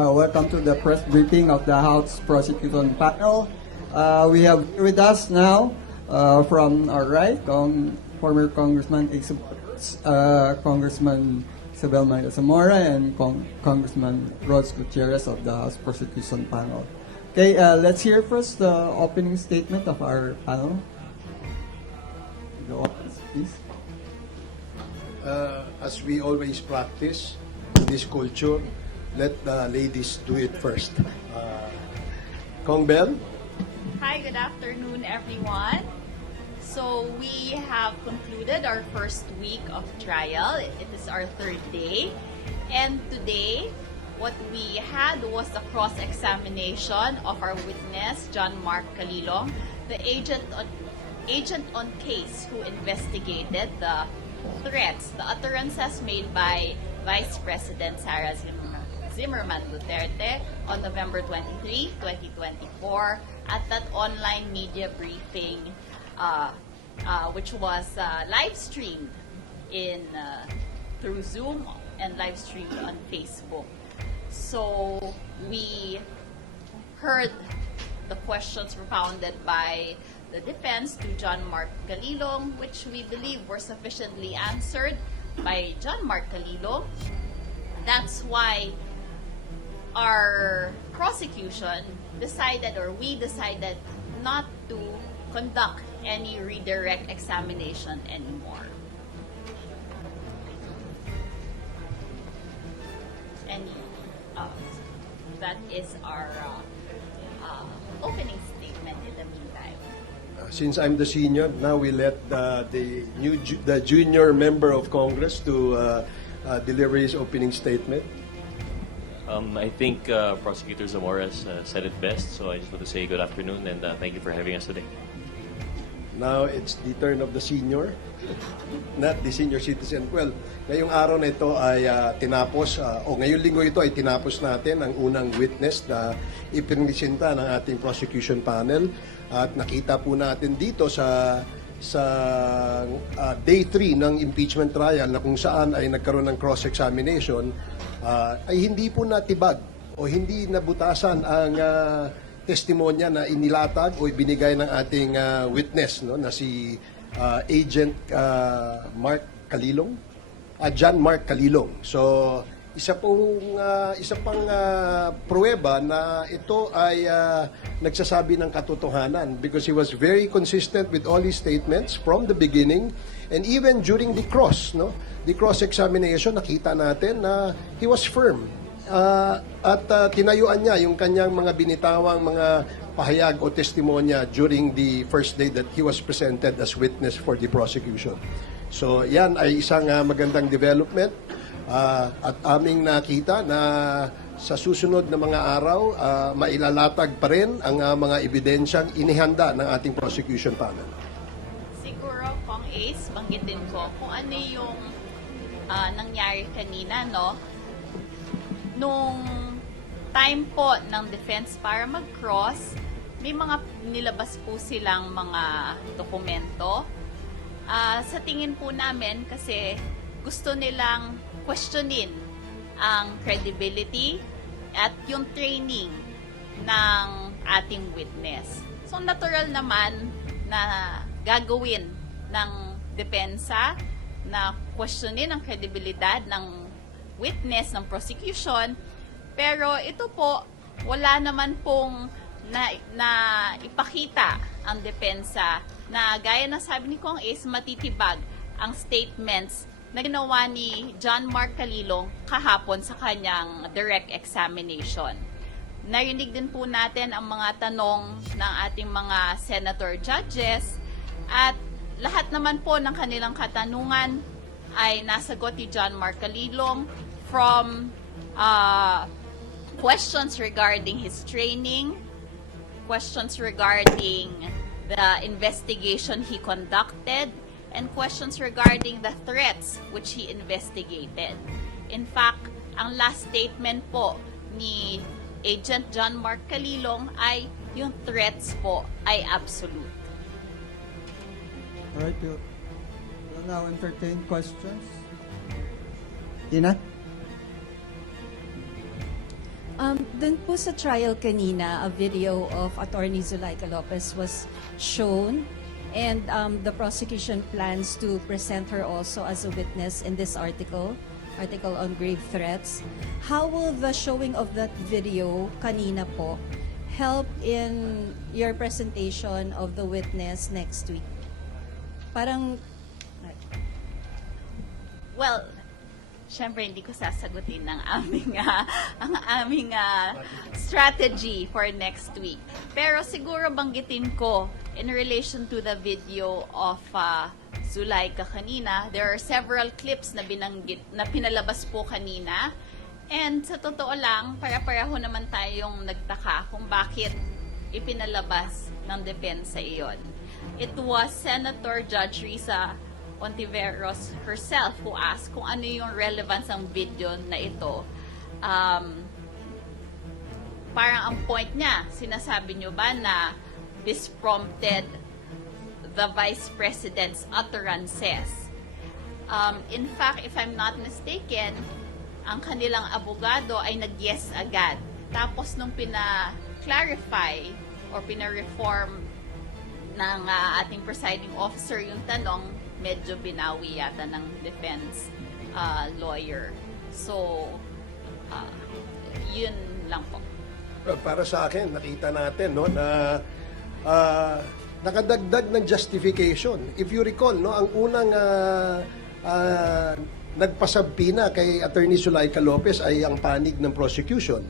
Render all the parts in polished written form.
Welcome to the press briefing of the House Prosecution Panel. We have here with us now from our right, former Congressman Congressman Isabel Maria Zamora and Congressman Rods Gutierrez of the House Prosecution Panel. Okay, let's hear first the opening statement of our panel. Go on, please. As we always practice in this culture, let the ladies do it first. Kong Bell? Hi, good afternoon, everyone. So we have concluded our first week of trial. It is our third day. And today, what we had was the cross-examination of our witness, John Mark Calilong, the agent on case who investigated the threats, the utterances made by Vice President Sara Zimmerman Duterte on November 23, 2024 at that online media briefing which was live streamed through Zoom and live streamed on Facebook. So we heard the questions propounded by the defense to John Mark Calilong, which we believe were sufficiently answered by John Mark Calilong. That's why our prosecution decided, or we decided, not to conduct any redirect examination anymore. That is our opening statement in the meantime. Since I'm the senior, now we let the junior member of Congress to deliver his opening statement. I think Prosecutor Zamora said it best, so I just want to say good afternoon and thank you for having us today. Now it's the turn of the senior, not the senior citizen. Well, ngayong araw na ito ay tinapos, o ngayong linggo ito ay tinapos natin ang unang witness na ipinisinta ng ating prosecution panel. At nakita po natin dito sa day 3 ng impeachment trial na kung saan ay nagkaroon ng cross-examination, ay hindi po natibag o hindi nabutasan ang testimonya na inilatag o ibinigay ng ating witness, no, na si Agent Mark Calilong, John Mark Calilong. So isa pang pruweba na ito ay nagsasabi ng katotohanan because he was very consistent with all his statements from the beginning and even during the cross-examination, nakita natin na he was firm. At tinayuan niya yung kanyang mga binitawang mga pahayag o testimonya during the first day that he was presented as witness for the prosecution. So yan ay isang magandang development. At aming nakita na sa susunod na mga araw, mailalatag pa rin ang mga ebidensyang inihanda ng ating prosecution panel. Siguro, Kong Ace, banggitin ko kung ano yung nangyari kanina, no? Nung time po ng defense para mag-cross, may mga nilabas po silang mga dokumento. Sa tingin po namin, kasi gusto nilang questionin ang credibility at yung training ng ating witness. So natural naman na gagawin ng depensa na questionin ang kredibilidad ng witness ng prosecution, pero ito po wala naman pong na ipakita ang depensa na gaya ng sabi ni Kong Ace, matitibag ang statements na ginawa ni John Mark Calilong kahapon sa kanyang direct examination. Narinig din po natin ang mga tanong ng ating mga senator judges at lahat naman po ng kanilang katanungan ay nasagot ni John Mark Calilong from questions regarding his training, questions regarding the investigation he conducted, and questions regarding the threats which he investigated. In fact, ang last statement po ni Agent John Mark Calilong ay yung threats po ay absolute. Alright, we'll now entertain questions. Ina? Dun po sa trial kanina, a video of Attorney Zuleika Lopez was shown, and the prosecution plans to present her also as a witness in this article on grave threats. How will the showing of that video kanina po help in your presentation of the witness next week? Parang, Well, syempre hindi ko sasagutin ang aming strategy for next week. Pero siguro banggitin ko in relation to the video of Zuleika kanina, there are several clips na pinalabas po kanina. And sa totoo lang, para-pareho naman tayong nagtaka kung bakit ipinalabas ng depensa iyon. It was Senator Judge Risa Ontiveros herself who asked kung ano yung relevance ng video na ito. Parang ang point niya, sinasabi niyo ba na this prompted the Vice President's utterances? In fact, if I'm not mistaken, ang kanilang abogado ay nag-yes agad. Tapos nung pina-clarify or pina-reform ng ating presiding officer yung tanong, medyo binawi yata ng defense lawyer. So, yun lang po. Para sa akin, nakita natin no, na nakadagdag ng justification. If you recall, no, ang unang nagpasabpina kay Attorney Zuleika Lopez ay ang panig ng prosecution.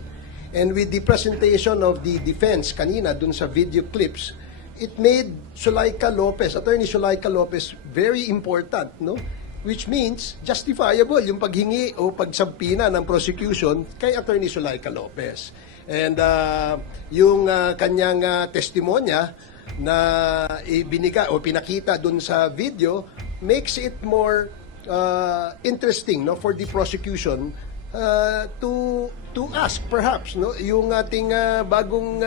And with the presentation of the defense kanina dun sa video clips, it made Attorney Zuleika Lopez very important, no? Which means justifiable yung paghingi o pagsabpina ng prosecution kay Attorney Zuleika Lopez. And yung kanyang testimonya na ibiniga o pinakita dun sa video makes it more interesting, no, for the prosecution to ask perhaps, no, yung ating bagong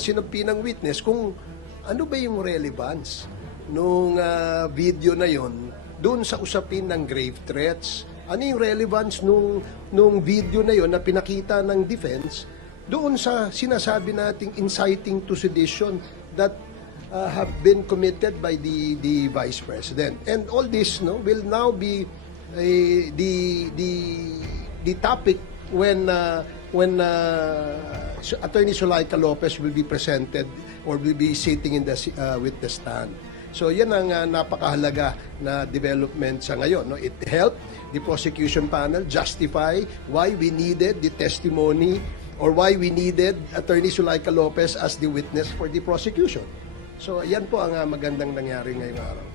sinumpi ng witness kung ano ba yung relevance nung video na yon doon sa usapin ng grave threats. Ano yung relevance nung video na yon na pinakita ng defense doon sa sinasabi nating inciting to sedition that have been committed by the Vice President. And all this, no, will now be the topic when Attorney Zuleika Lopez will be presented or will be sitting in the witness stand. So yan ang napakahalaga na development sa ngayon. No? It helped the prosecution panel justify why we needed the testimony or why we needed Attorney Zuleika Lopez as the witness for the prosecution. So yan po ang magandang nangyari ngayong araw.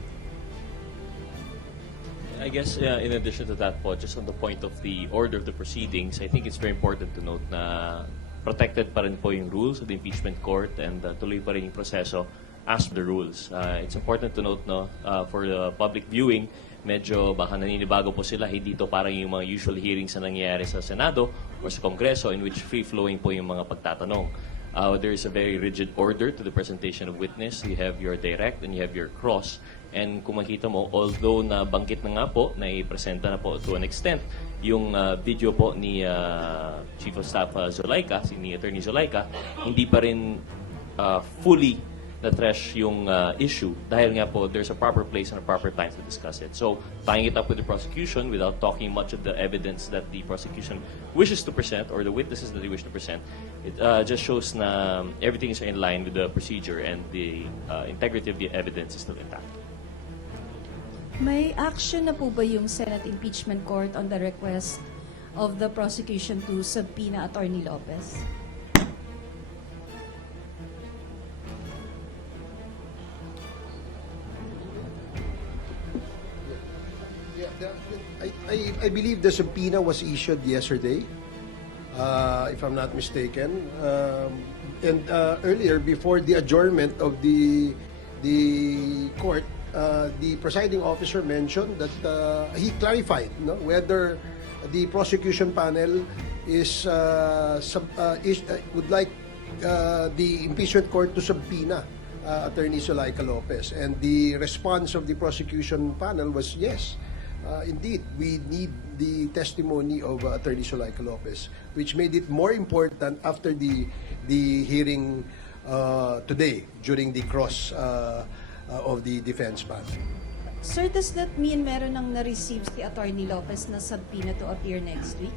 I guess in addition to that po, just on the point of the order of the proceedings, I think it's very important to note na protected pa rin po yung rules of the impeachment court and tuloy pa rin yung proseso as per the rules. It's important to note, no, for the public viewing, medyo baka naninibago po sila, hindi to parang yung mga usual hearings na nangyayari sa Senado or sa Kongreso in which free-flowing po yung mga pagtatanong. There is a very rigid order to the presentation of witness. You have your direct and you have your cross. And kung makita mo, although na banggit na nga po, na i-presenta na po to an extent, yung video po ni Chief of Staff Zuleika, ni Attorney Zuleika, hindi pa rin fully na-trash yung issue dahil nga po there's a proper place and a proper time to discuss it. So, tying it up with the prosecution without talking much of the evidence that the prosecution wishes to present or the witnesses that they wish to present, it just shows na everything is in line with the procedure and the integrity of the evidence is still intact. may action na po ba yung Senate Impeachment Court on the request of the prosecution to subpoena Attorney Lopez? I believe the subpoena was issued yesterday, if I'm not mistaken. And earlier, before the adjournment of the court, the presiding officer mentioned that he clarified, no, whether the prosecution panel would like the impeachment court to subpoena Attorney Zuleika Lopez. And the response of the prosecution panel was yes. Indeed, we need the testimony of Attorney Zulaika Lopez, which made it more important after the hearing today during the cross of the defense panel. Sir, does that mean meron nang na-receive si Attorney Lopez na subpoena to appear next week?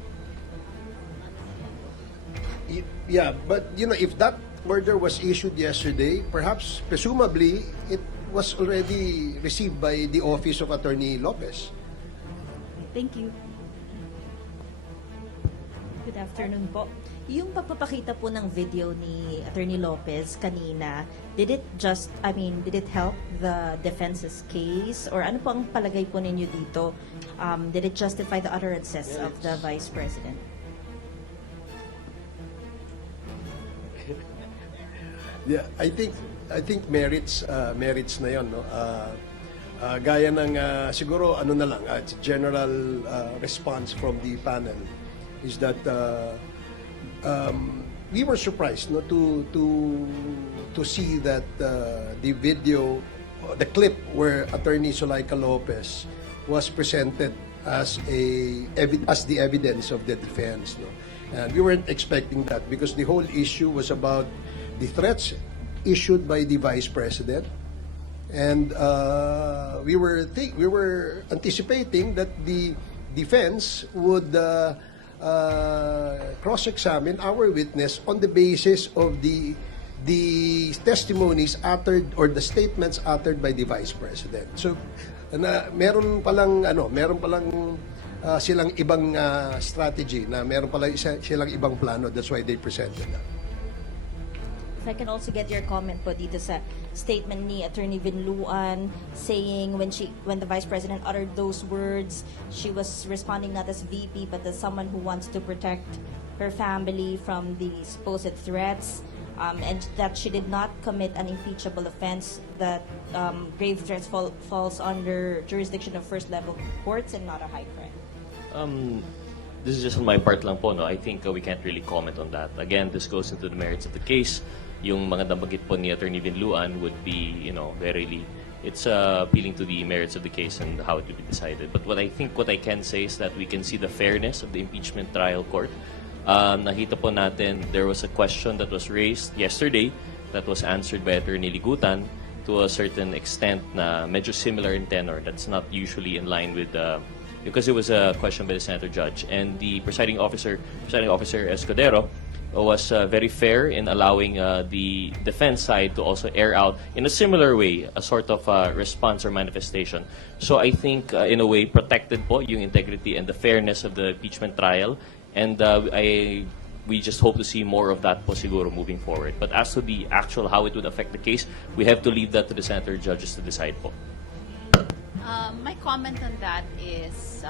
Yeah, but if that order was issued yesterday, perhaps, presumably, it was already received by the office of Attorney Lopez. Thank you. Good afternoon po. Yung pagpapakita po ng video ni Attorney Lopez kanina, did it help the defense's case? Or ano po ang palagay po ninyo dito? Did it justify the utterances of the Vice President? Yeah, I think merits na 'yon, no. Gaya ng siguro ano na lang, general response from the panel is that we were surprised, no, to see that the video, the clip where Attorney Zulaika Lopez was presented as the evidence of the defense, no. And we weren't expecting that because the whole issue was about the threats issued by the Vice President, and we were anticipating that the defense would cross-examine our witness on the basis of the testimonies uttered or the statements uttered by the Vice President. So, meron palang silang ibang strategy, na meron palang silang ibang plano. That's why they presented that. If I can also get your comment po dito sa statement ni Attorney Vinluan saying when the Vice President uttered those words, she was responding not as VP but as someone who wants to protect her family from the supposed threats, and that she did not commit an impeachable offense, that grave threats falls under jurisdiction of first-level courts and not a high crime. This is just on my part lang po, no? I think we can't really comment on that. Again, this goes into the merits of the case. Yung mga nabanggit po ni Attorney Vinluan would be, it's appealing to the merits of the case and how it will be decided. But what I can say is that we can see the fairness of the impeachment trial court. Nakita po natin, there was a question that was raised yesterday that was answered by Attorney Ligutan to a certain extent na medyo similar in tenor. That's not usually in line with because it was a question by the senator judge, and the presiding officer Escudero was very fair in allowing the defense side to also air out in a similar way a sort of response or manifestation. So I think in a way protected po yung integrity and the fairness of the impeachment trial, and we just hope to see more of that po siguro moving forward. But as to the actual how it would affect the case, we have to leave that to the senator judges to decide po. My comment on that is,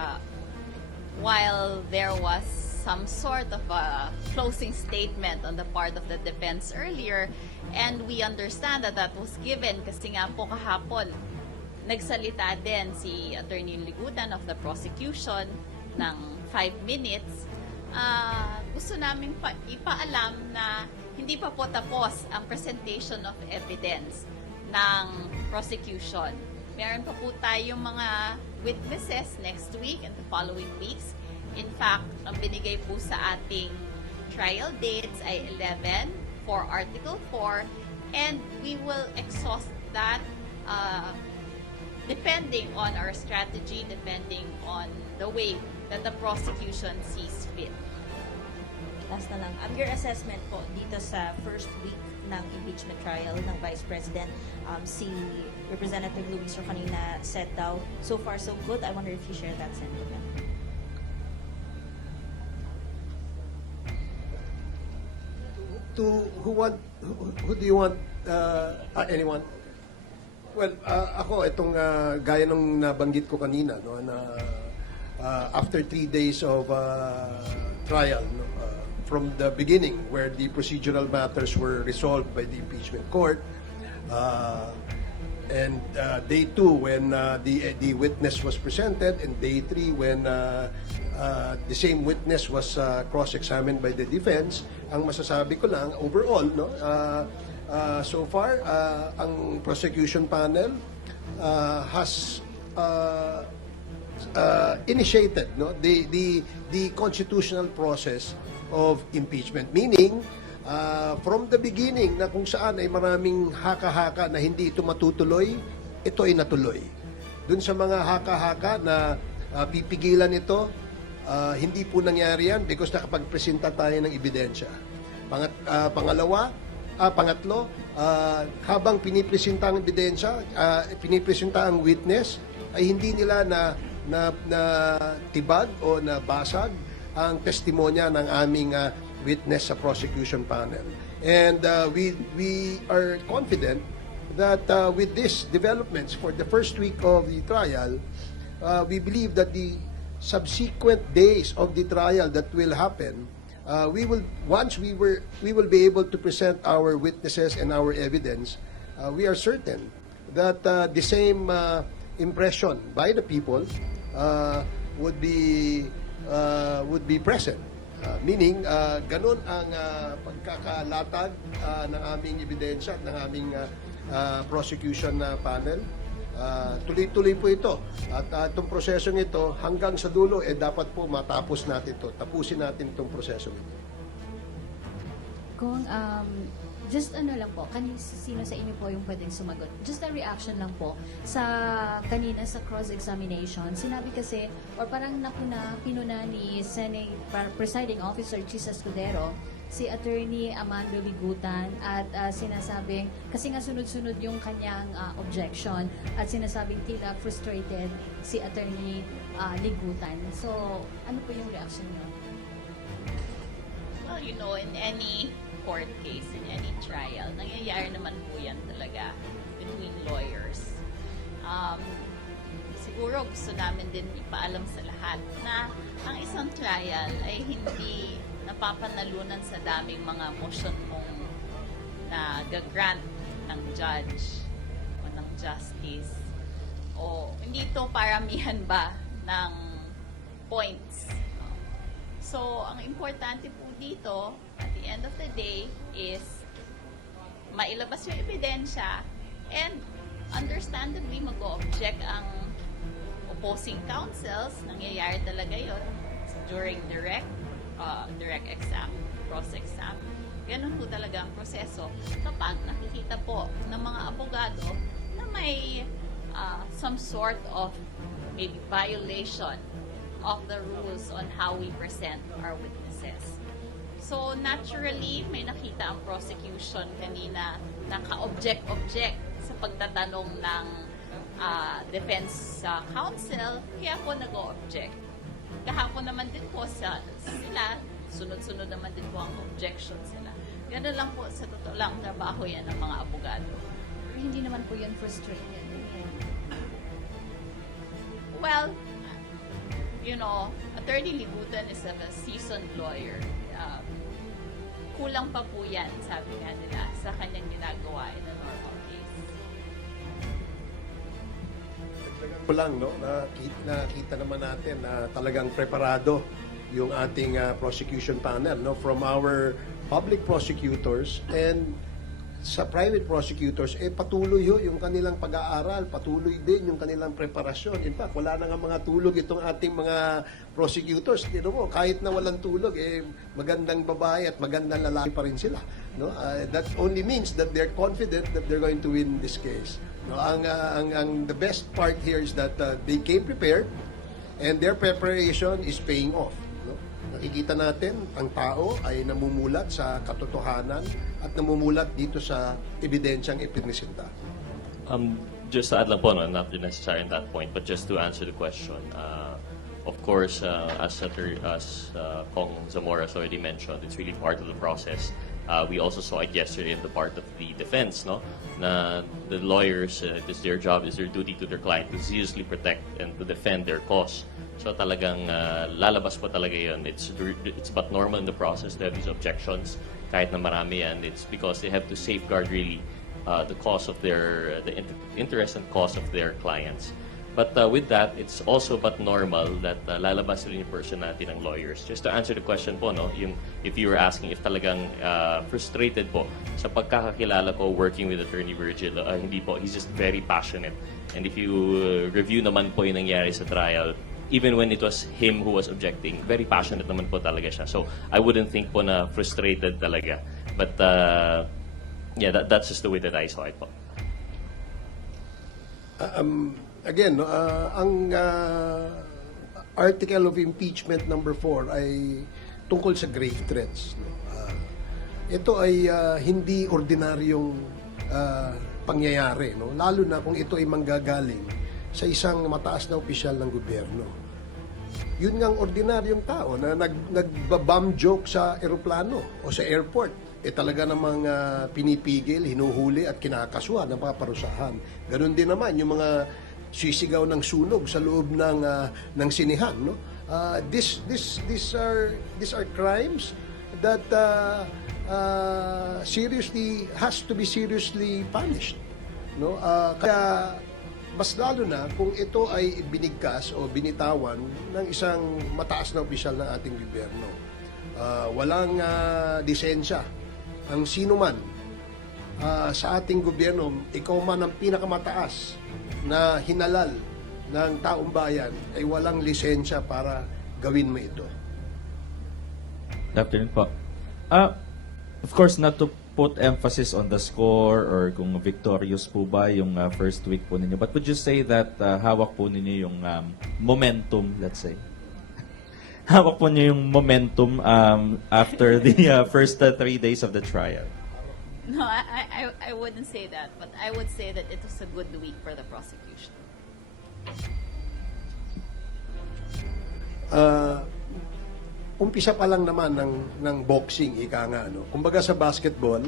while there was some sort of a closing statement on the part of the defense earlier, and we understand that that was given kasi nga po kahapon, nagsalita din si Attorney Ligutan of the prosecution ng 5 minutes. Gusto namin ipaalam na hindi pa po tapos ang presentation of evidence ng prosecution. Meron pa po tayong mga witnesses next week and the following weeks. In fact, ang binigay po sa ating trial dates ay 11 for Article 4, and we will exhaust that depending on our strategy, depending on the way that the prosecution sees fit. Last na lang, your assessment po dito sa first week ng impeachment trial ng Vice President, si Representative Luis kanina said daw, so far so good. I wonder if you share that sentiment. Who do you want? Anyone? Well, ako itong gaya nung nabanggit ko kanina, no, na after 3 days of trial, no, from the beginning where the procedural matters were resolved by the impeachment court, and day 2 when the witness was presented, and day 3 when the same witness was cross-examined by the defense. Ang masasabi ko lang overall, no, so far ang prosecution panel has initiated the constitutional process of impeachment. Meaning, from the beginning na kung saan ay maraming haka-haka na hindi ito matutuloy, ito ay natuloy. Dun sa mga haka-haka na pipigilan ito, hindi po nangyari yan because nakapagpresenta tayo ng ebidensya. Pangatlo, habang pinipresenta ang ebidensya, pinipresenta ang witness, ay hindi nila na tibag o nabasag ang testimonya ng aming witness sa prosecution panel. And we are confident that with these developments for the first week of the trial, we believe that the subsequent days of the trial that will happen, we will be able to present our witnesses and our evidence. We are certain that the same impression by the people would be present. Meaning, ganun ang pagkakalatag ng aming ebidensya at ng aming prosecution panel. Tuloy-tuloy po ito. At itong prosesong ito, hanggang sa dulo, dapat po matapos natin ito. Tapusin natin itong prosesong ito. Kung, just ano lang po, sino sa inyo po yung pwedeng sumagot? Just a reaction lang po sa kanina sa cross-examination. Sinabi kasi, or parang pinuna ni Senate Presiding Officer Chis Escudero, si Attorney Amando Ligutan at sinasabing, kasi nga sunod-sunod yung kanyang objection at sinasabing tila frustrated si Attorney Ligutan. So, ano po yung reaction niyo? Well, you know, in any court case, in any trial, nangyayari naman po yan talaga between lawyers. Siguro gusto namin din ipaalam sa lahat na ang isang trial ay hindi napapanalunan sa daming mga motion mong na gagrant ng judge o ng justice. O hindi ito paramihan ba ng points. So, ang importante po dito, at the end of the day, is mailabas yung ebidensya and understandably mag-o-object ang opposing counsels. Nangyayari talaga yun during direct exam, cross-exam. Ganun po talaga ang proseso. Kapag nakikita po ng mga abogado na may some sort of maybe violation of the rules on how we present our witnesses. So, naturally, may nakita ang prosecution kanina na ka-object-object sa pagtatanong ng defense counsel, kaya po nag-o-object. Kahapon naman din po sila, sunod-sunod naman din po ang objection sila. Gano'n lang po, sa totoo lang, trabaho yan ng mga abogado. Or hindi naman po yun frustrated? Well, you know, Attorney Ligutan is a seasoned lawyer. Kulang pa po yan, sabi nga nila, sa kanyang ginagawa in a normal case. Po lang, no? Nakita naman natin na talagang preparado yung ating prosecution panel, no? From our public prosecutors and sa private prosecutors, patuloy yung kanilang pag-aaral, patuloy din yung kanilang preparasyon. In fact, wala na nga mga tulog itong ating mga prosecutors. Mo, kahit na walang tulog, magandang babae at magandang lalaki pa rin sila. No? That only means that they're confident that they're going to win this case. No? The best part here is that they came prepared and their preparation is paying off. No? Nakikita natin, ang tao ay namumulat sa katotohanan at namumulat dito sa ebidensyang ipinisinta. Just to add lang po, no, not necessarily in that point, but just to answer the question. Of course, as Kong Zamora has already mentioned, it's really part of the process. We also saw it yesterday in the part of the defense, no? Na the lawyers, it is their job, it's their duty to their client to zealously protect and to defend their cause. So talagang lalabas po talaga yun. It's but normal in the process to have these objections. Kahit na marami yan, it's because they have to safeguard really the cause of the interest and cause of their clients. But with that, it's also but normal that lalabas rin yung personality ng lawyers. Just to answer the question po, no, yung, if you were asking if talagang frustrated po sa pagkakakilala ko working with Attorney Virgil, hindi po, he's just very passionate. And if you review naman po yung nangyari sa trial, even when it was him who was objecting, very passionate naman po talaga siya. So I wouldn't think po na frustrated talaga. But yeah, that's just the way that I saw it po. Again, no, ang article of impeachment number 4 ay tungkol sa grave threats. No? Ito ay hindi ordinaryong pangyayari, no? Lalo na kung ito ay manggagaling sa isang mataas na opisyal ng gobyerno. Yun ngang ordinaryong tao na nagbabam joke sa eroplano o sa airport, talaga namang pinipigil, hinuhuli at kinakasuhan ng mga parusahan. Ganon din naman yung mga sisigaw ng sunog sa loob ng sinihan, no? These are crimes that has to be seriously punished, no? Kaya mas lalo na kung ito ay binigkas o binitawan ng isang mataas na opisyal ng ating gobyerno. Walang lisensya ang sino man sa ating gobyerno, ikaw man ang pinakamataas na hinalal ng taong bayan, ay walang lisensya para gawin mo ito. Good afternoon po. Of course, not to put emphasis on the score or kung victorious po ba yung first week po ninyo, but would you say that hawak po ninyo yung momentum, let's say? Hawak po niyo yung momentum after the first 3 days of the trial? No, I wouldn't say that, but I would say that it was a good week for the prosecution. Umpisa pa lang naman ng boxing, ika nga, no? Kumbaga sa basketball,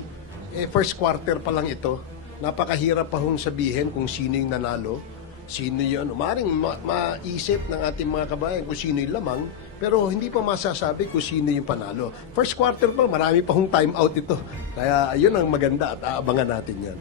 first quarter pa lang ito. Napakahirap pa hong sabihin kung sino yung nanalo, sino yun. Maring maisip ng ating mga kabayan kung sino yung lamang, pero hindi pa masasabi kung sino yung panalo. First quarter pa, marami pa hong time out ito. Kaya yun ang maganda at aabangan natin yan.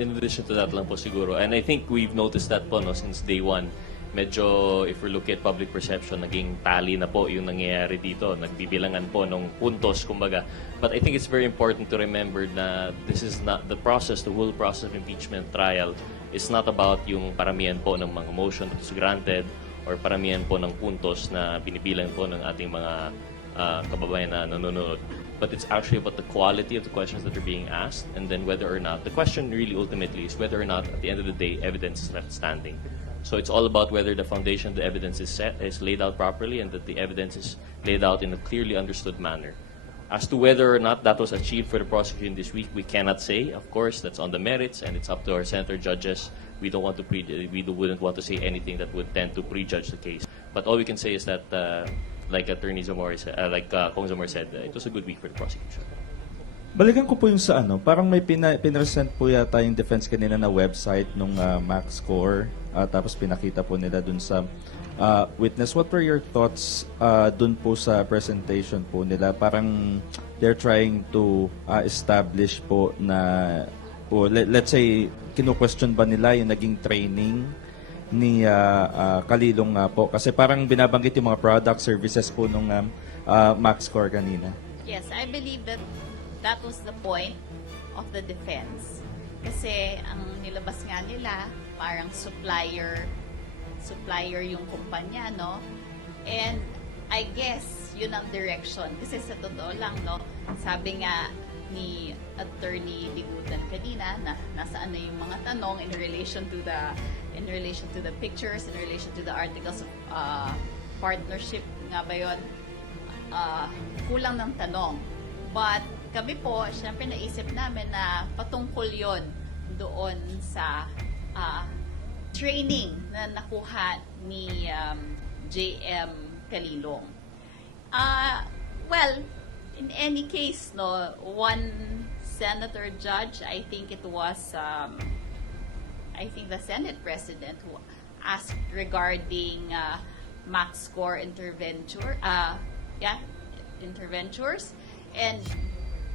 In addition to that lang po siguro, and I think we've noticed that po no, since day one, medyo if we look at public perception, naging tali na po yung nangyayari dito. Nagbibilangan po ng puntos, kumbaga. But I think it's very important to remember na this is not the process, the whole process of impeachment trial is not about yung paramihan po ng mga motion that is granted or paramihan po ng puntos na binibilang po ng ating mga kababayan na nanonood. But it's actually about the quality of the questions that are being asked, and then whether or not, the question really ultimately is whether or not, at the end of the day, evidence is left standing. So it's all about whether the foundation of the evidence is laid out properly and that the evidence is laid out in a clearly understood manner. As to whether or not that was achieved for the prosecution this week, we cannot say. Of course, that's on the merits and it's up to our senator judges. We wouldn't want to say anything that would tend to prejudge the case. But all we can say is that, like Attorney Zamora said, Kong Zamora said, it was a good week for the prosecution. Balikan ko po yung sa parang may pinresent po yata yung defense kanina na website nung Max Score, tapos pinakita po nila dun sa witness. What were your thoughts dun po sa presentation po nila? Parang they're trying to establish po na, let's say, kino-question ba nila yung naging training ni Kalilong po? Kasi parang binabanggit yung mga product services po nung Max Score kanina. Yes, I believe that was the point of the defense. Kasi ang nilabas nga nila, parang supplier yung kumpanya, no? And I guess yun ang direction. Kasi sa totoo lang, no, sabi nga ni Attorney Ligutan kanina na nasaan na yung mga tanong in relation to the pictures, in relation to the articles of partnership nga ba yun? Kulang ng tanong. But kami po, syempre naisip namin na patungkol yon doon sa training na nakuha ni JM Kalilong. Well, in any case, no, one senator judge, I think it was, I think the Senate President who asked regarding Max Score interventures, and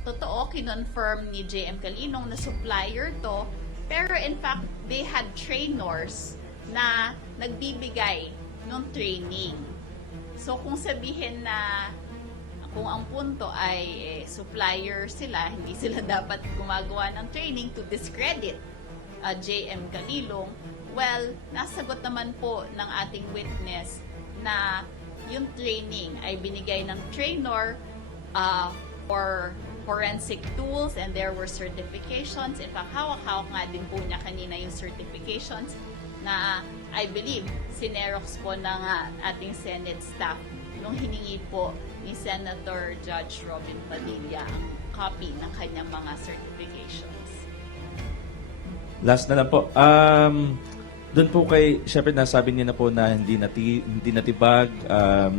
totoo, kinonfirm ni JM Kalilong na supplier to, pero in fact, they had trainers na nagbibigay ng training. So kung sabihin na kung ang punto ay supplier sila, hindi sila dapat gumagawa ng training to discredit JM Kalilong, Well, nasagot naman po ng ating witness na yung training ay binigay ng trainer for forensic tools and there were certifications. In fact, hawak-hawak nga din po niya kanina yung certifications na I believe sinerox po ng ating Senate staff nung hiningi po ni Senator Judge Robin Padilla ang copy ng kanyang mga certifications. Last na lang po. Doon po kay, syempre nasabi niya na po na hindi natibag,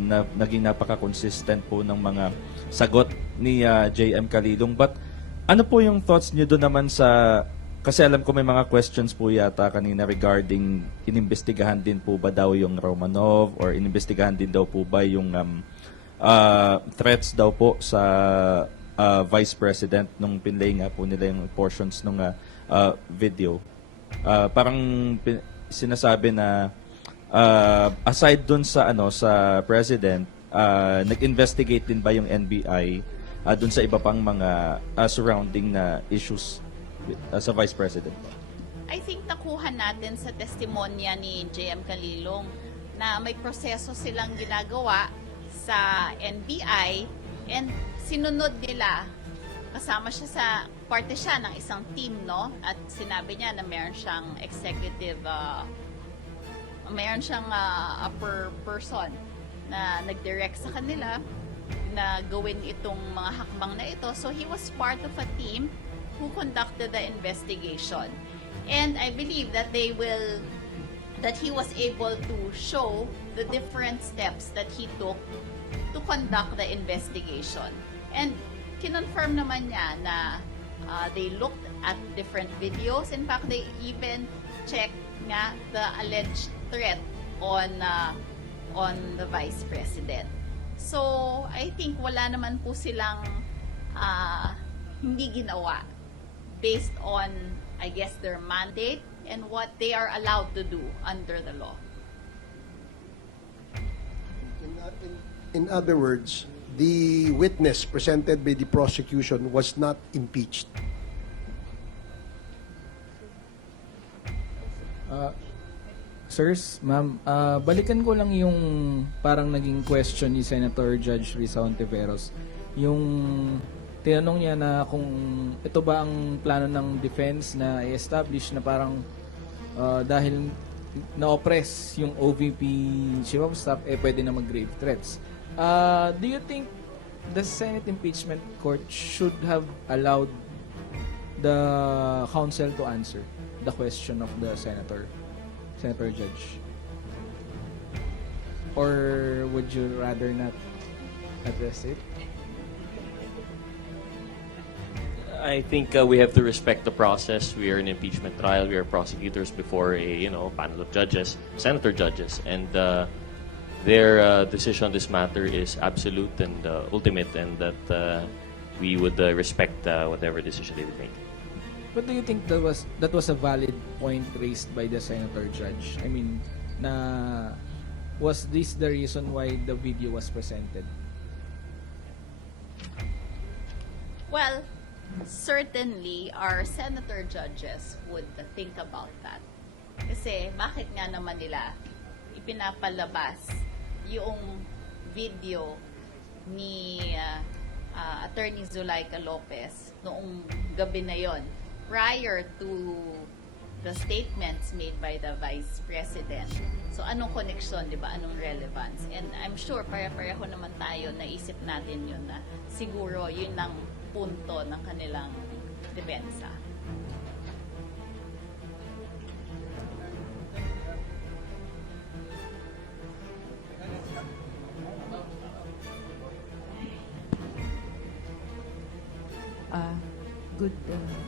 na naging napaka-consistent po ng mga sagot ni JM Calilong. But ano po yung thoughts niyo doon naman sa, kasi alam ko may mga questions po yata kanina regarding inimbestigahan din po ba daw yung Romanov or inimbestigahan din daw po ba yung threats daw po sa Vice President nung pinlay nga po nila yung portions ng video. Parang sinasabi na aside dun sa sa president, nag-investigate din ba yung NBI dun sa iba pang mga surrounding na issues sa Vice President? I think nakuha natin sa testimonya ni JM Calilong na may proseso silang ginagawa sa NBI and sinunod nila. Kasama siya sa parte siya ng isang team, no? At sinabi niya na meron siyang executive, meron siyang upper person na nag-direct sa kanila na gawin itong mga hakbang na ito. So he was part of a team who conducted the investigation. And I believe that that he was able to show the different steps that he took to conduct the investigation. And kinonfirm naman niya na they looked at different videos. In fact, they even checked nga the alleged threat on the Vice President. So, I think wala naman po silang hindi ginawa based on, I guess, their mandate and what they are allowed to do under the law. In other words, the witness presented by the prosecution was not impeached. Sirs, ma'am, balikan ko lang yung parang naging question ni Senator Judge Risa Ontiveros. Yung tinanong niya na kung ito ba ang plano ng defense na i-establish na parang dahil na-oppress yung OVP chief of staff, pwede na mag-grave threats. Do you think the Senate Impeachment Court should have allowed the counsel to answer the question of the Senator Judge? Or would you rather not address it? I think we have to respect the process. We are an impeachment trial. We are prosecutors before a panel of judges, senator judges, and their decision on this matter is absolute and ultimate, and that we would respect whatever decision they would make. But do you think that was a valid point raised by the senator judge? I mean, was this the reason why the video was presented? Well, certainly our senator judges would think about that. Kasi bakit nga naman nila ipinapalabas yung video ni Attorney Zulaika Lopez noong gabi na yon, prior to the statements made by the Vice President. So anong connection, di ba? Anong relevance? And I'm sure pare-pareho naman tayo, naisip natin yun na siguro yun ang punto ng kanilang depensa.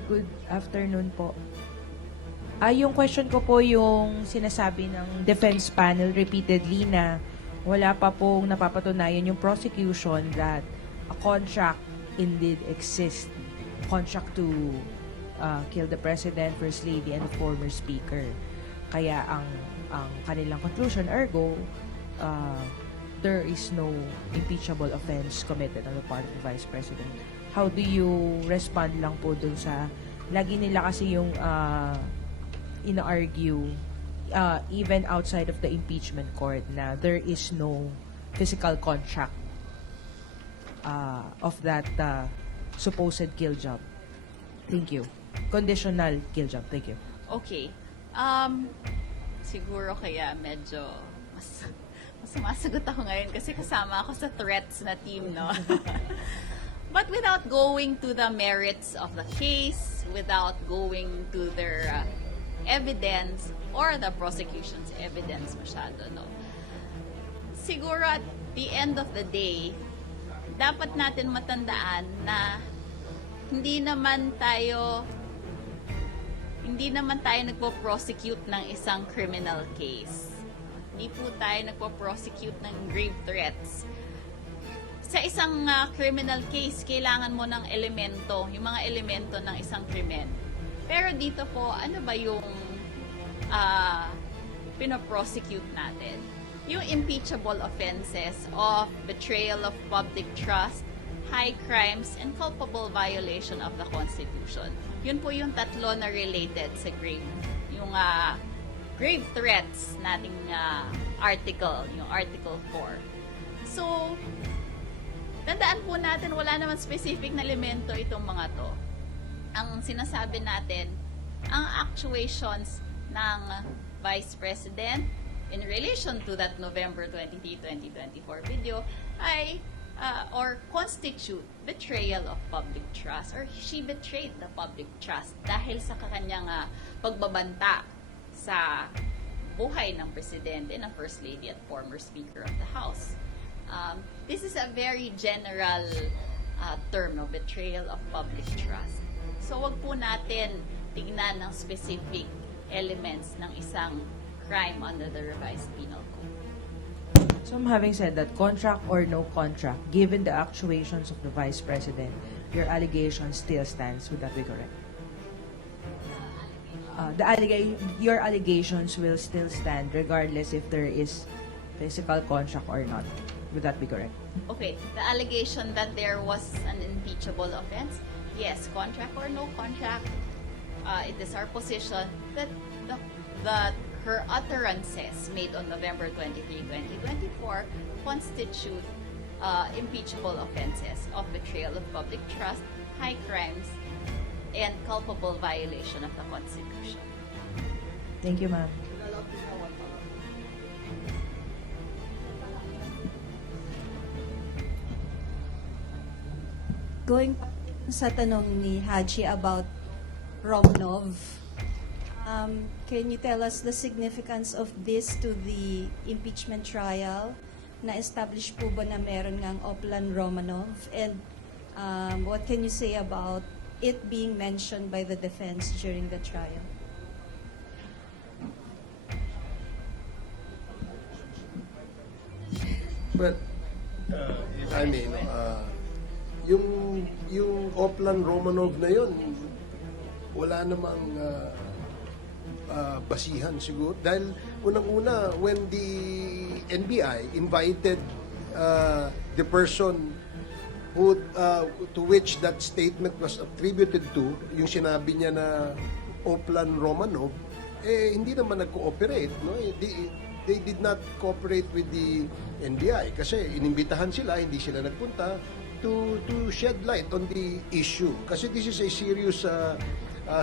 Good afternoon po. Yung question ko po yung sinasabi ng defense panel repeatedly na wala pa pong napapatunayan yung prosecution that a contract indeed exists. Contract to kill the President, First Lady, and the former Speaker. Kaya ang kanilang conclusion, ergo, there is no impeachable offense committed on the part of the Vice President. How do you respond lang po dun sa, lagi nila kasi yung ina-argue even outside of the impeachment court na there is no physical contract of that supposed kill job? Thank you. Conditional kill job. Thank you. Okay. Siguro kaya medyo mas sumasagot ako ngayon kasi kasama ako sa threats na team, no? But without going to the merits of the case, without going to their evidence or the prosecution's evidence masyado, no? Siguro at the end of the day, dapat natin matandaan na hindi naman tayo nagpo-prosecute ng isang criminal case. Hindi po tayo nagpo-prosecute ng grave threats. Sa isang criminal case, kailangan mo ng elemento, yung mga elemento ng isang krimen. Pero dito po, ano ba yung pinoprosecute natin? Yung impeachable offenses of betrayal of public trust, high crimes, and culpable violation of the Constitution. Yun po yung tatlo na related sa grave. Yung grave threats nating article, yung Article 4. So, tandaan po natin, wala naman specific na elemento itong mga to. Ang sinasabi natin, ang actuations ng Vice President in relation to that November 23, 2024 video ay or constitute betrayal of public trust, or she betrayed the public trust dahil sa kanyang pagbabanta sa buhay ng Presidente, ng First Lady at former Speaker of the House. This is a very general term, no? Betrayal of public trust. So wag po natin tignan ng specific elements ng isang crime under the revised penal code. So, having said that, contract or no contract, given the actuations of the Vice President, your allegation still stands. Would that be correct? Your allegations will still stand regardless if there is physical contract or not. Would that be correct? Okay, the allegation that there was an impeachable offense, yes, contract or no contract, it is our position that her utterances made on November 23, 2024 constitute impeachable offenses of betrayal of public trust, high crimes, and culpable violation of the Constitution. Thank you, ma'am. Going sa tanong ni Haji about Romanov, can you tell us the significance of this to the impeachment trial? Na-establish po ba na meron ngang Oplan Romanov? And what can you say about it being mentioned by the defense during the trial? But, I mean, yung Oplan Romanov na yun, wala namang basihan siguro. Dahil unang-una, when the NBI invited the person who, to which that statement was attributed to, yung sinabi niya na Oplan Romanov, hindi naman nag-cooperate. No? They did not cooperate with the NBI kasi inimbitahan sila, hindi sila nagpunta to shed light on the issue. Kasi this is a serious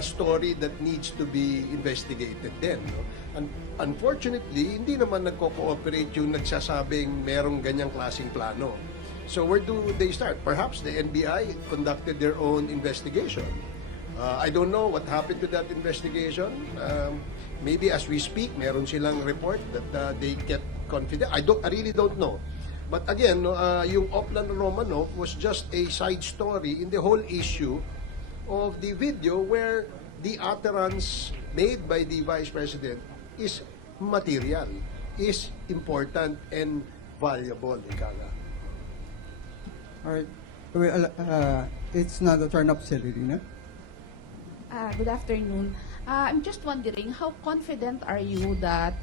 story that needs to be investigated then. No? And unfortunately, hindi naman nagko-cooperate yung nagsasabing merong ganyang klaseng plano. So where do they start? Perhaps the NBI conducted their own investigation. I don't know what happened to that investigation. Maybe as we speak, meron silang report that they get confident. I really don't know. But again, yung Oplan Romanov was just a side story in the whole issue of the video where the utterance made by the Vice President is material, is important and valuable. Alright. Well, it's now the turn of Celerina. Good afternoon. I'm just wondering, how confident are you that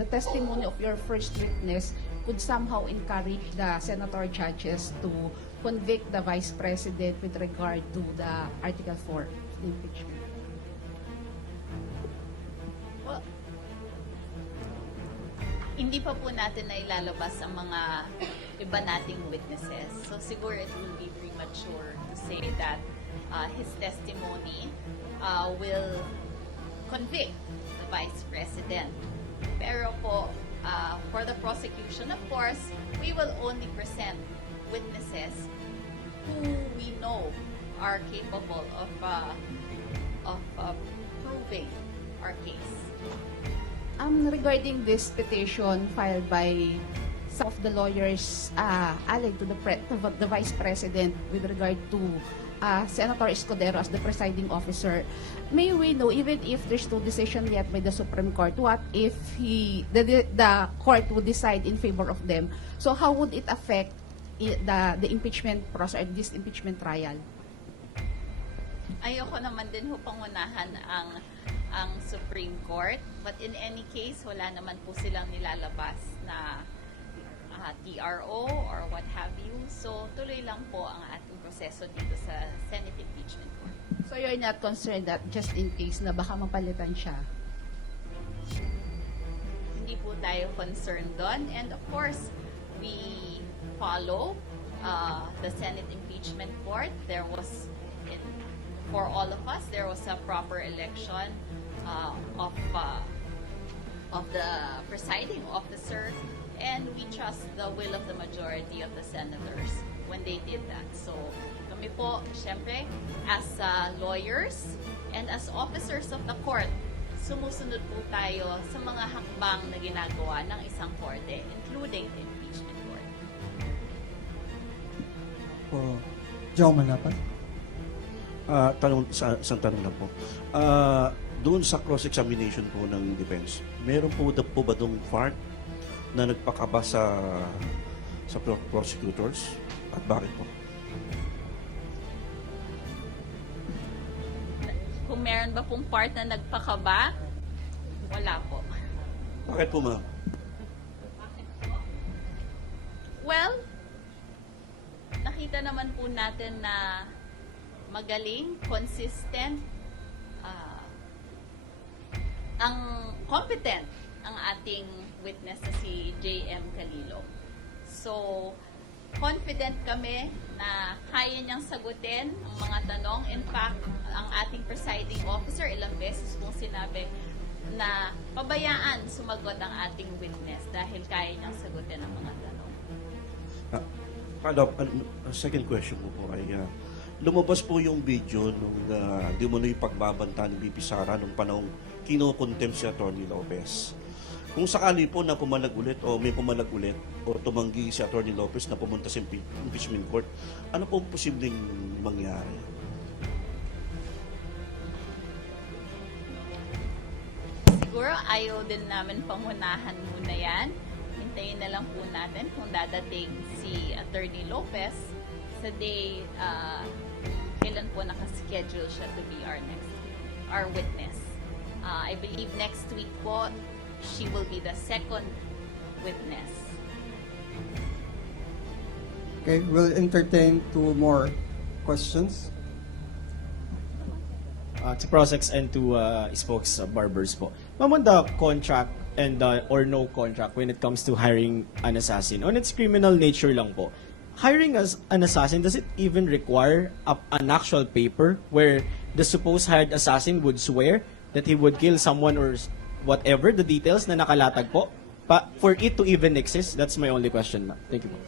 the testimony of your first witness could somehow encourage the senator judges to convict the Vice President with regard to the Article 4 impeachment? Well, hindi pa po natin na ilalabas ang mga iba nating witnesses. So siguro it will be premature to say that his testimony will convict the Vice President. Pero po, for the prosecution, of course, we will only present witnesses who we know are capable of proving our case. Regarding this petition filed by some of the lawyers allied to the Vice President with regard to Senator Escudero as the presiding officer, may we know, even if there's no decision yet by the Supreme Court, what if the court would decide in favor of them? So how would it affect the impeachment process, this impeachment trial? Ayoko naman din ho pangunahan ang Supreme Court, but in any case, wala naman po silang nilalabas na TRO or what have you. So, tuloy lang po ang ating proseso dito sa Senate Impeachment Court. So you're not concerned that just in case na baka mapalitan siya? Hindi po tayo concerned doon. And of course, we follow the Senate Impeachment Court. For all of us, there was a proper election of the presiding officer, and we trust the will of the majority of the senators when they did that. So, kami po, syempre, as lawyers and as officers of the court, sumusunod po tayo sa mga hakbang na ginagawa ng isang korte, including the impeachment court. Joe Manapan. Isang tanong lang po. Doon sa cross-examination po ng defense, meron po ba dong part na nagpakaba sa prosecutors? At bakit po? Kung meron ba pong part na nagpakaba, wala po. Bakit po, ma'am? Well, nakita naman po natin na magaling, consistent, ang competent ang ating witness na si J.M. Calilo. So, confident kami na kaya niyang sagutin ang mga tanong. In fact, ang ating presiding officer ilang beses pong sinabi na pabayaan sumagot ang ating witness dahil kaya niyang sagutin ang mga tanong. Second question ko po ay lumabas po yung video nung di mo na yung pagbabanta ni BP Sara nung panahong kino-contempt si Atty. Lopez. Kung sakali po na pumalag ulit o may pumalag ulit o tumanggi si Atty. Lopez na pumunta sa impeachment court, ano po posibleng mangyari? Siguro ayaw din namin pangunahan muna yan. Hintayin na lang po natin kung dadating si Atty. Lopez sa day kailan po nakaschedule siya to be our witness. I believe next week po, she will be the second witness. Okay, we'll entertain two more questions. To Prosex and to spokes barbers po. Ma'am, on the contract and or no contract when it comes to hiring an assassin, on its criminal nature lang po, hiring as an assassin, does it even require an actual paper where the supposed hired assassin would swear that he would kill someone or whatever, the details na nakalatag po? For it to even exist, that's my only question, ma'am. Thank you po.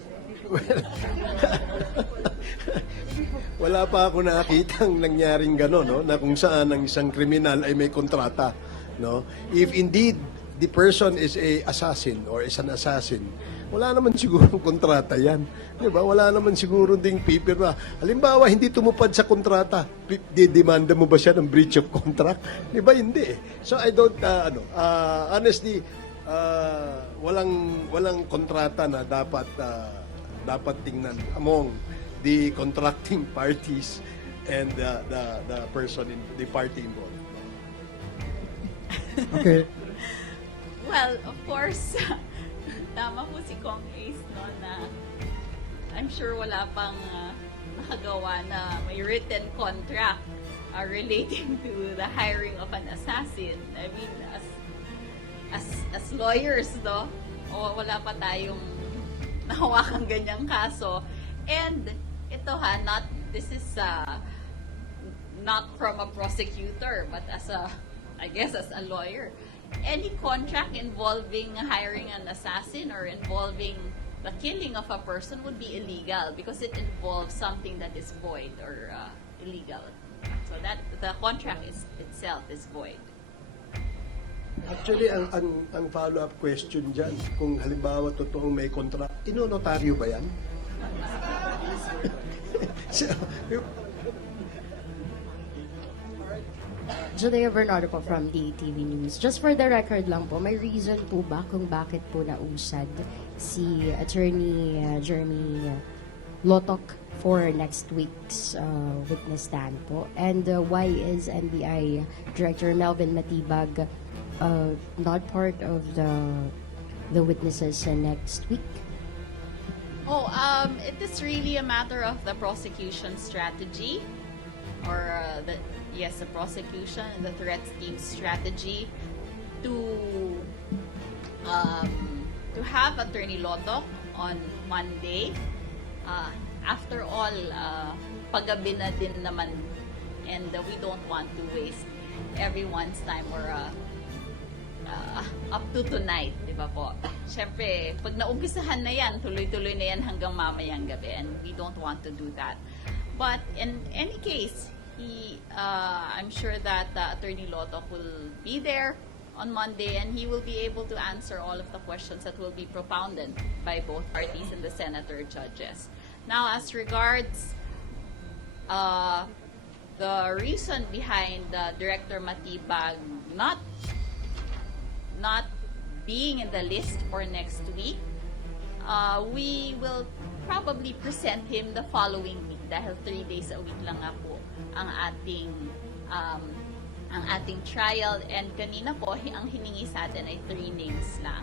Wala pa ako nakitang nangyaring gano'n, no? Na kung saan ang isang kriminal ay may kontrata. No? If indeed the person is a assassin or is an assassin, wala naman siguro kontrata yan. Di ba? Wala naman siguro ding pipirma. Halimbawa, hindi tumupad sa kontrata, didemanda mo ba siya ng breach of contract? Di ba? Hindi. So I don't, honestly, walang kontrata na dapat tingnan among the contracting parties and the person the party involved. Okay. Well, of course, tama po si Kong Ace, no, na I'm sure wala pang nakagawa na may written contract relating to the hiring of an assassin. I mean, as lawyers, no, O wala pa tayong nahawakang ganyang kaso. And ito this is not from a prosecutor, but as a lawyer. Any contract involving hiring an assassin or involving the killing of a person would be illegal because it involves something that is void or illegal. So that the contract itself is void. Actually, ang follow-up question dyan, kung halimbawa totoong may contract, inonotaryo ba yan? So, Judea Bernardo po from DTV News. Just for the record lang po, may reason po ba kung bakit po nausad si Attorney Jeremy Lotok for next week's witness stand po? And why is NBI Director Melvin Matibag not part of the witnesses next week? It is really a matter of the prosecution strategy, or the prosecution and the threat team strategy to have Attorney Lotok on Monday. After all, paggabi na din naman, and we don't want to waste everyone's time or up to tonight, di ba po? Siyempre, pag naumpisahan na yan, tuloy-tuloy na yan hanggang mamayang gabi, and we don't want to do that. But in any case, I'm sure that Attorney Lotok will be there on Monday, and he will be able to answer all of the questions that will be propounded by both parties and the senator judges. Now, as regards the reason behind Director Matibag not being in the list for next week, we will probably present him the following week dahil 3 days a week lang nga po ang ating trial, and kanina po ang hiningi sa atin ay 3 names lang.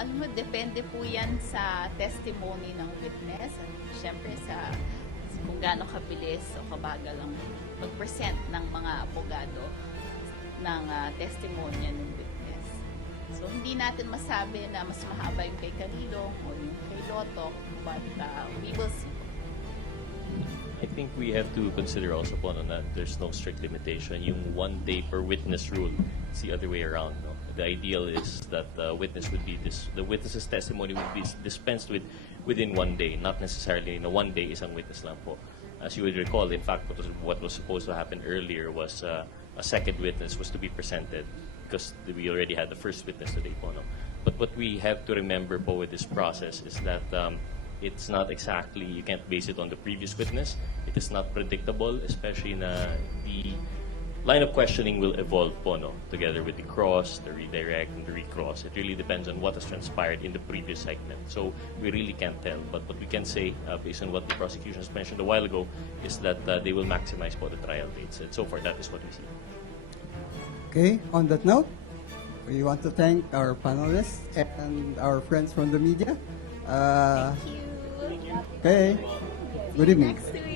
Alam mo, depende po yan sa testimony ng witness at syempre sa kung gaano kabilis o kabagal ang mag-present ng mga abogado ng testimonya ng witness. So, hindi natin masabi na mas mahaba yung kay Canilo o yung kay Lotok, but we will see. I think we have to consider also po na there's no strict limitation. Yung 1 day per witness rule, it's the other way around. No? The ideal is that the witness's testimony would be dispensed with within 1 day, not necessarily na 1 day isang witness lang po. As you would recall, in fact, what was supposed to happen earlier was a second witness was to be presented because we already had the first witness today po. No? But what we have to remember po with this process is that it's not exactly, you can't base it on the previous witness. It is not predictable, especially na the line of questioning will evolve po, no? Together with the cross, the redirect, and the recross. It really depends on what has transpired in the previous segment. So we really can't tell. But what we can say, based on what the prosecution has mentioned a while ago, is that they will maximize po the trial dates. And so far, that is what we see. Okay, on that note, we want to thank our panelists and our friends from the media. Thank you. Okay, good evening. Next week.